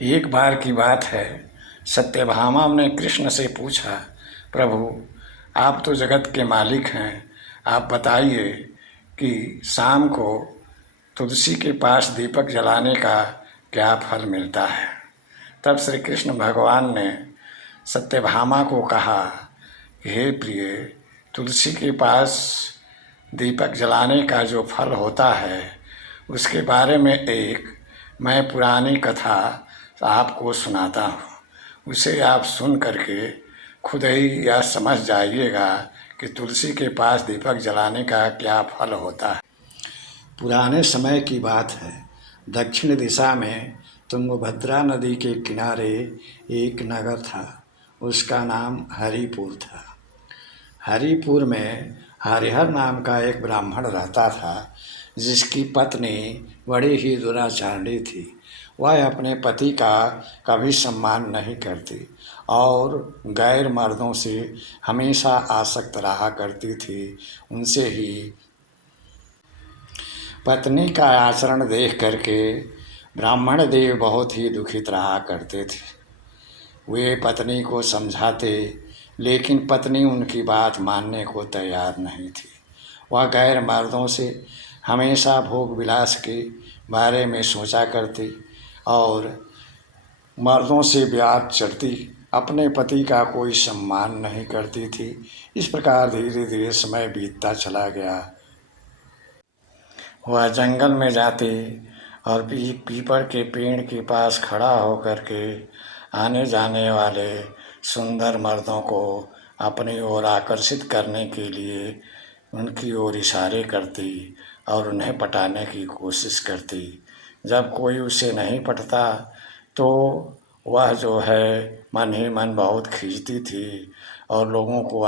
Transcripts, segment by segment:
एक बार की बात है, सत्यभामा ने कृष्ण से पूछा, प्रभु आप तो जगत के मालिक हैं, आप बताइए कि शाम को तुलसी के पास दीपक जलाने का क्या फल मिलता है। तब श्री कृष्ण भगवान ने सत्यभामा को कहा कि हे प्रिय, तुलसी के पास दीपक जलाने का जो फल होता है उसके बारे में एक मैं पुरानी कथा आपको सुनाता हूँ। उसे आप सुन करके खुद ही यह समझ जाइएगा कि तुलसी के पास दीपक जलाने का क्या फल होता है। पुराने समय की बात है। दक्षिण दिशा में तुंगभद्रा नदी के किनारे एक नगर था। उसका नाम हरिपुर था। हरिपुर में हरिहर नाम का एक ब्राह्मण रहता था, जिसकी पत्नी बड़ी ही दुराचारी थी। वह अपने पति का कभी सम्मान नहीं करती और गैर मर्दों से हमेशा आसक्त रहा करती थी। उनसे ही पत्नी का आचरण देख करके ब्राह्मण देव बहुत ही दुखित रहा करते थे। वे पत्नी को समझाते, लेकिन पत्नी उनकी बात मानने को तैयार नहीं थी। वह गैर मर्दों से हमेशा भोग विलास के बारे में सोचा करती और मर्दों से ब्याज चढ़ती, अपने पति का कोई सम्मान नहीं करती थी। इस प्रकार धीरे धीरे समय बीतता चला गया। वह जंगल में जाती और पीपल के पेड़ के पास खड़ा होकर के आने जाने वाले सुंदर मर्दों को अपनी ओर आकर्षित करने के लिए उनकी ओर इशारे करती और उन्हें पटाने की कोशिश करती। जब कोई उसे नहीं पटता तो वह जो है मन ही मन बहुत खींचती थी और लोगों को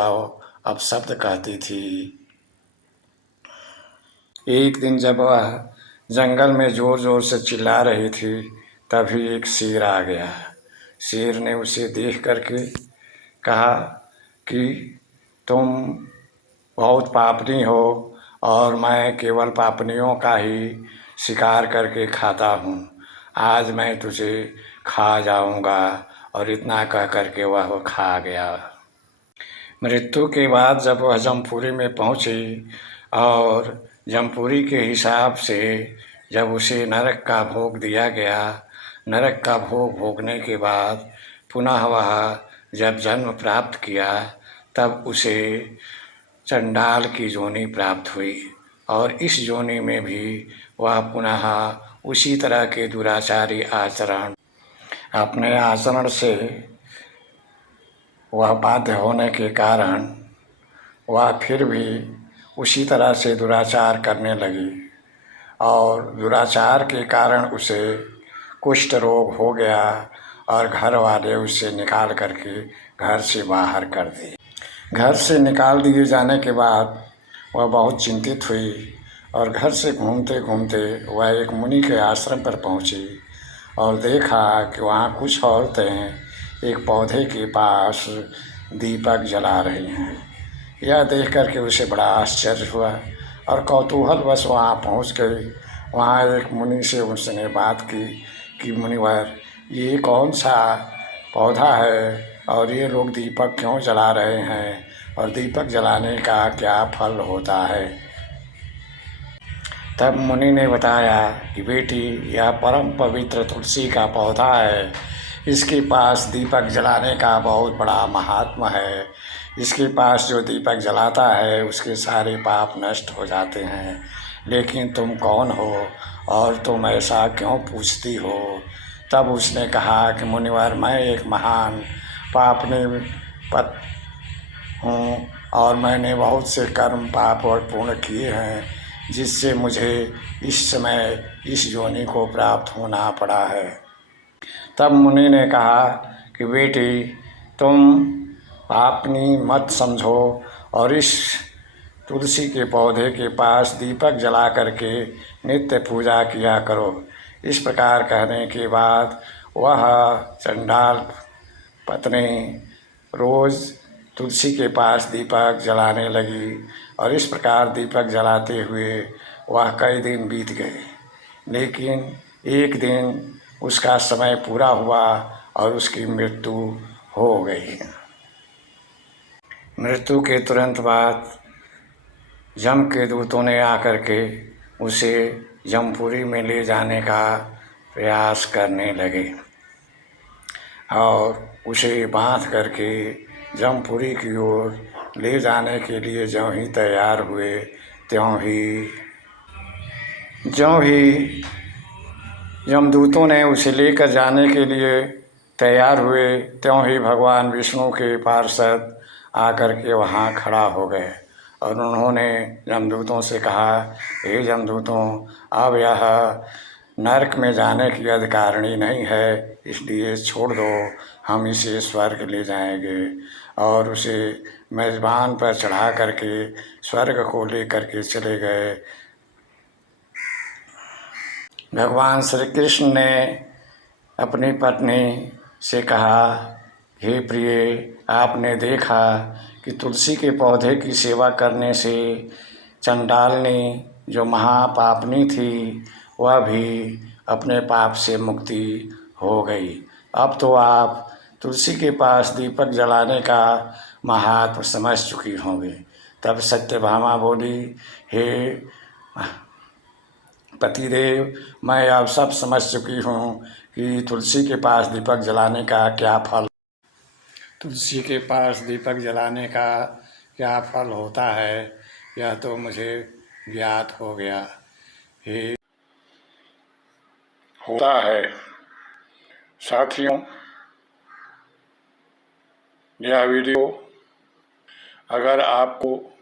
अपशब्द कहती थी। एक दिन जब वह जंगल में ज़ोर ज़ोर से चिल्ला रही थी, तभी एक शेर आ गया। शेर ने उसे देख करके कहा कि तुम बहुत पापनी हो और मैं केवल पापनियों का ही शिकार करके खाता हूँ। आज मैं तुझे खा जाऊँगा। और इतना कह करके वह खा गया। मृत्यु के बाद जब वह जमपुरी में पहुँची और जमपुरी के हिसाब से जब उसे नरक का भोग दिया गया, नरक का भोग भोगने के बाद पुनः वह जब जन्म प्राप्त किया, तब उसे चंडाल की योनि प्राप्त हुई और इस योनि में भी वह पुनः उसी तरह के दुराचारी आचरण, अपने आचरण से वह बाध्य होने के कारण वह फिर भी उसी तरह से दुराचार करने लगी और दुराचार के कारण उसे कुष्ठ रोग हो गया और घर वाले उसे निकाल करके घर से बाहर कर दिए। घर से निकाल दिए जाने के बाद वह बहुत चिंतित हुई और घर से घूमते घूमते वह एक मुनि के आश्रम पर पहुंची और देखा कि वहाँ कुछ औरतें एक पौधे के पास दीपक जला रही हैं। यह देख कर के उसे बड़ा आश्चर्य हुआ और कौतूहलवश वहाँ पहुँच गई। वहाँ एक मुनि से उसने बात की कि मुनिवर, ये कौन सा पौधा है और ये लोग दीपक क्यों जला रहे हैं और दीपक जलाने का क्या फल होता है। तब मुनि ने बताया कि बेटी, यह परम पवित्र तुलसी का पौधा है। इसके पास दीपक जलाने का बहुत बड़ा महात्मा है। इसके पास जो दीपक जलाता है उसके सारे पाप नष्ट हो जाते हैं। लेकिन तुम कौन हो और तुम ऐसा क्यों पूछती हो। तब उसने कहा कि मुनिवर, मैं एक महान पापनी पत हूँ और मैंने बहुत से कर्म पाप और पुण्य किए हैं, जिससे मुझे इस समय इस योनि को प्राप्त होना पड़ा है। तब मुनि ने कहा कि बेटी, तुम पापनी मत समझो और इस तुलसी के पौधे के पास दीपक जला करके नित्य पूजा किया करो। इस प्रकार कहने के बाद वह चंडाल पत्नी रोज़ तुलसी के पास दीपक जलाने लगी और इस प्रकार दीपक जलाते हुए वह कई दिन बीत गए। लेकिन एक दिन उसका समय पूरा हुआ और उसकी मृत्यु हो गई। मृत्यु के तुरंत बाद यम के दूतों ने आकर के उसे यमपुरी में ले जाने का प्रयास करने लगे और उसे बांध करके यमपुरी की ओर ले जाने के लिए ज्यों ही तैयार हुए ज्यों ही यमदूतों ने उसे लेकर जाने के लिए तैयार हुए त्यों ही भगवान विष्णु के पार्षद आकर के वहाँ खड़ा हो गए और उन्होंने यमदूतों से कहा, हे यमदूतों, अब यह नरक में जाने की अधिकारिणी नहीं है, इसलिए छोड़ दो, हम इसे स्वर्ग ले जाएंगे। और उसे मेज़बान पर चढ़ा करके स्वर्ग को लेकर के चले गए। भगवान श्री कृष्ण ने अपनी पत्नी से कहा, हे प्रिय, आपने देखा कि तुलसी के पौधे की सेवा करने से चंडालनी जो महापापनी थी वह भी अपने पाप से मुक्ति हो गई। अब तो आप तुलसी के पास दीपक जलाने का महात्म समझ चुकी होंगी। तब सत्यभामा बोली, हे पतिदेव, मैं अब सब समझ चुकी हूँ कि तुलसी के पास दीपक जलाने का क्या फल, तुलसी के पास दीपक जलाने का क्या फल होता है, यह तो मुझे ज्ञात हो गया। हे होता है साथियों, यह वीडियो अगर आपको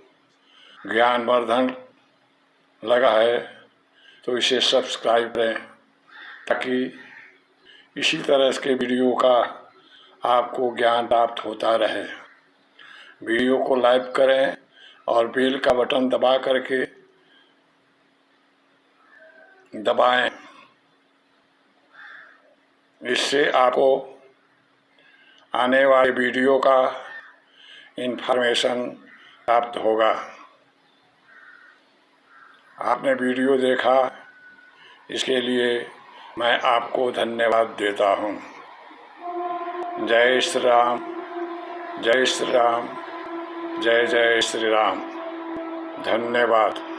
ज्ञानवर्धन लगा है तो इसे सब्सक्राइब करें ताकि इसी तरह के वीडियो का आपको ज्ञान प्राप्त होता रहे। वीडियो को लाइक करें और बेल का बटन दबा करके दबाएं, इससे आपको आने वाले वीडियो का इन्फॉर्मेशन प्राप्त होगा। आपने वीडियो देखा, इसके लिए मैं आपको धन्यवाद देता हूँ। जय श्री राम, जय श्री राम, जय जय श्री राम। धन्यवाद।